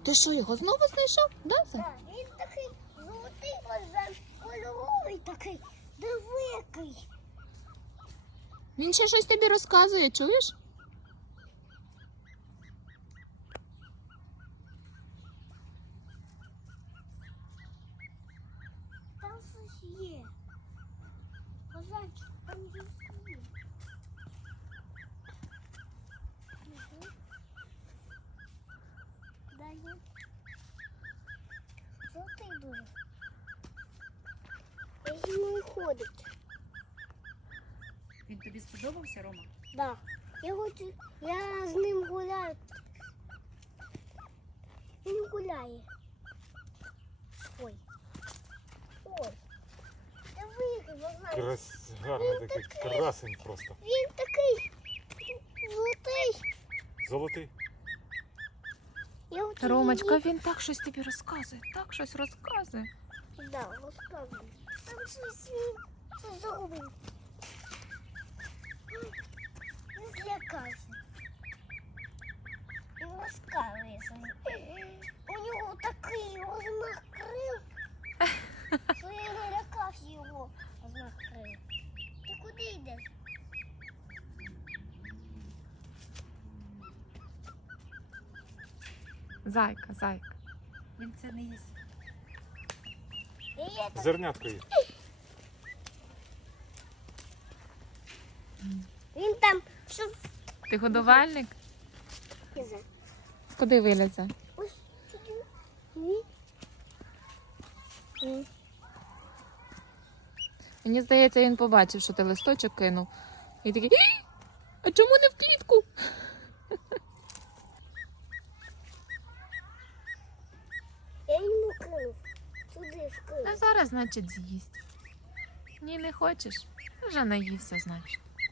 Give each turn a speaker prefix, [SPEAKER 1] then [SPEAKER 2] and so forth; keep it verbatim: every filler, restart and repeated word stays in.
[SPEAKER 1] Ти що, його знову знайшов? Да, Зай?
[SPEAKER 2] Так, він такий золотий базар, кольоровий такий, великий.
[SPEAKER 1] Він ще щось тобі розказує, чуєш?
[SPEAKER 2] Там щось є. Базарчик, там щось є. Угу. Далі. Золотий дуже. Я зі мною ходить.
[SPEAKER 3] Він тобі сподобався, Рома?
[SPEAKER 2] Да. Я хочу, я з ним гуляю. Він гуляє. Ой. Ой. Диви, базар.
[SPEAKER 4] Крас... Гарний такий красень просто.
[SPEAKER 2] Він такий золотий.
[SPEAKER 4] Золотий.
[SPEAKER 2] Я хочу
[SPEAKER 1] Ромочка, він так щось тобі розказує, так щось розказує.
[SPEAKER 2] її- Да, розказуй. Там щось він щось зробив. Не злякайся. Він розказує. У нього такий розмах крил, що я не лякався його розмах крил. Ти куди йдеш?
[SPEAKER 1] Зайка, зайка.
[SPEAKER 3] Він це не їсть.
[SPEAKER 2] Я є так.
[SPEAKER 4] Зернятко є.
[SPEAKER 2] Він там щось
[SPEAKER 1] Ти годувальник?
[SPEAKER 2] лізе.
[SPEAKER 1] Куди вилізе?
[SPEAKER 2] Ось сюди. Ні. Ні.
[SPEAKER 1] Мені здається, він побачив, що ти листочок кинув. І такий, «Ій! А чому не в клітку?
[SPEAKER 2] Я йому кинув. Туди
[SPEAKER 1] А
[SPEAKER 2] вкинув.
[SPEAKER 1] зараз, значить, з'їсть. Ні, не хочеш? Вже наївся, значить.